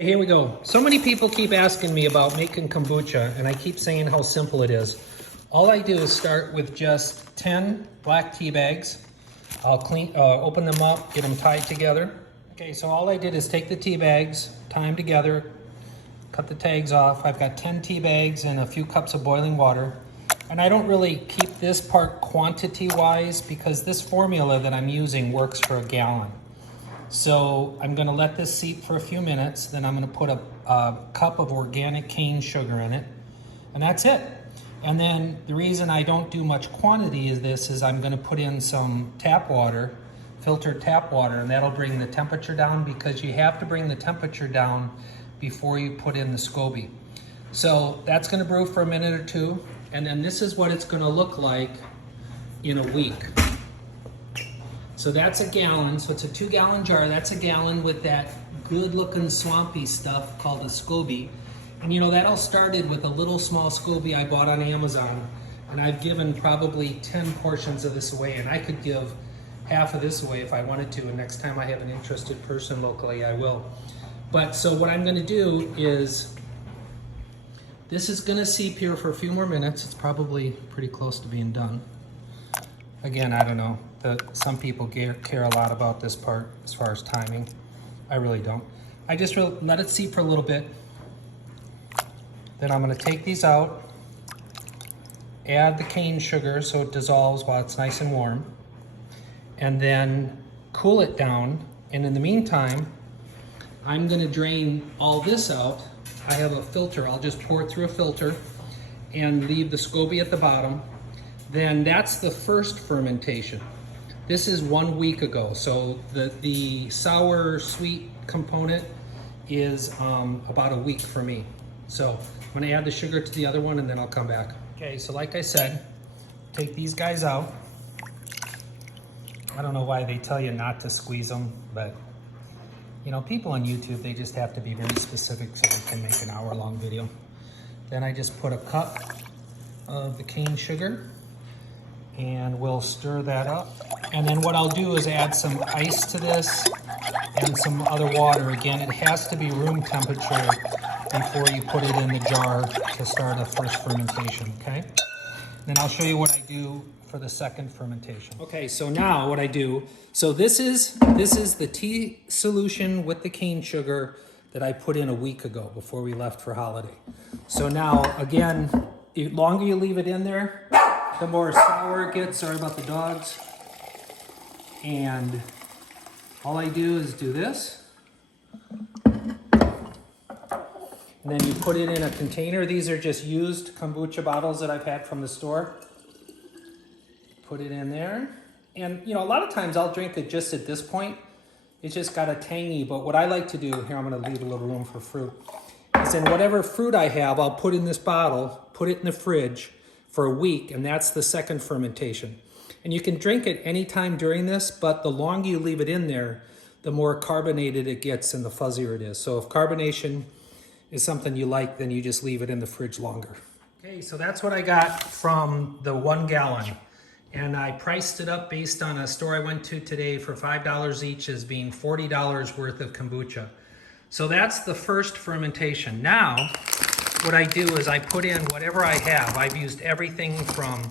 Here we go. So many people keep asking me about making kombucha, and I keep saying how simple it is. All I do is start with just 10 black tea bags. I'll open them up, get them tied together. Okay, so all I did is take the tea bags, tie them together, cut the tags off. I've got 10 tea bags and a few cups of boiling water. And I don't really keep this part quantity-wise because this formula that I'm using works for a gallon. So I'm gonna let this seep for a few minutes, then I'm gonna put a cup of organic cane sugar in it, and that's it. And then the reason I don't do much quantity is this is I'm gonna put in some tap water, filtered tap water, and that'll bring the temperature down because you have to bring the temperature down before you put in the SCOBY. So that's gonna brew for a minute or two, and then this is what it's gonna look like in a week. So that's a gallon, so it's a 2-gallon jar. That's a gallon with that good looking swampy stuff called a SCOBY. And you know, that all started with a little small SCOBY I bought on Amazon. And I've given probably 10 portions of this away, and I could give half of this away if I wanted to, and next time I have an interested person locally, I will. But so what I'm gonna do is, this is gonna seep here for a few more minutes. It's probably pretty close to being done. Again, I don't know. Some people care a lot about this part as far as timing. I really don't. I just let it seep for a little bit. Then I'm gonna take these out, add the cane sugar so it dissolves while it's nice and warm, and then cool it down. And in the meantime, I'm gonna drain all this out. I have a filter. I'll just pour it through a filter and leave the SCOBY at the bottom. Then that's the first fermentation. This is 1 week ago, so the sour sweet component is about a week for me. So I'm gonna add the sugar to the other one and then I'll come back. Okay, so like I said, take these guys out. I don't know why they tell you not to squeeze them, but you know, people on YouTube, they just have to be very specific so they can make an hour-long video. Then I just put a cup of the cane sugar and we'll stir that up. And then what I'll do is add some ice to this and some other water. Again, it has to be room temperature before you put it in the jar to start a first fermentation, okay? Then I'll show you what I do for the second fermentation. Okay, so now what I do, so this is the tea solution with the cane sugar that I put in a week ago before we left for holiday. So now, again, the longer you leave it in there, the more sour it gets. Sorry about the dogs. And all I do is do this. And then you put it in a container. These are just used kombucha bottles that I've had from the store. Put it in there. And you know, a lot of times I'll drink it just at this point. It's just got a tangy, but what I like to do, here I'm gonna leave a little room for fruit, is in whatever fruit I have, I'll put in this bottle, put it in the fridge for a week, and that's the second fermentation. And you can drink it anytime during this, but the longer you leave it in there, the more carbonated it gets and the fuzzier it is. So if carbonation is something you like, then you just leave it in the fridge longer. Okay, so that's what I got from the 1 gallon. And I priced it up based on a store I went to today for $5 each as being $40 worth of kombucha. So that's the first fermentation. Now, what I do is I put in whatever I have. I've used everything from,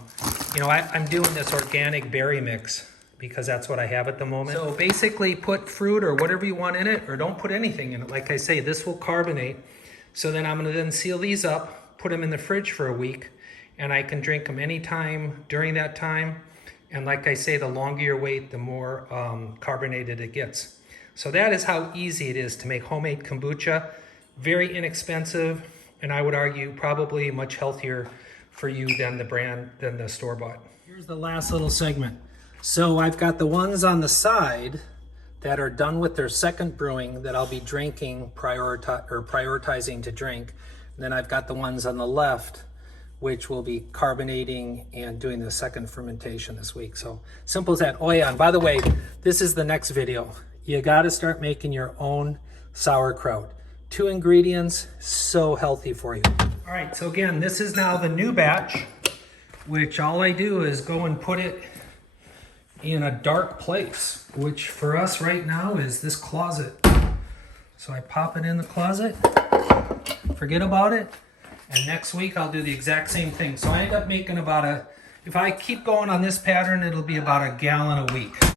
you know, I'm doing this organic berry mix because that's what I have at the moment. So basically put fruit or whatever you want in it, or don't put anything in it. Like I say, this will carbonate. So then I'm gonna then seal these up, put them in the fridge for a week, and I can drink them anytime during that time. And like I say, the longer you wait, the more carbonated it gets. So that is how easy it is to make homemade kombucha. Very inexpensive, and I would argue probably much healthier for you than the store-bought. Here's the last little segment. So I've got the ones on the side that are done with their second brewing that I'll be drinking, prioritizing to drink. And then I've got the ones on the left which will be carbonating and doing the second fermentation this week. So simple as that. Oh yeah, and by the way, this is the next video. You gotta start making your own sauerkraut. 2 ingredients, so healthy for you. All right, so again, this is now the new batch, which all I do is go and put it in a dark place, which for us right now is this closet. So I pop it in the closet, forget about it, and next week I'll do the exact same thing. So I end up making about if I keep going on this pattern, it'll be about a gallon a week.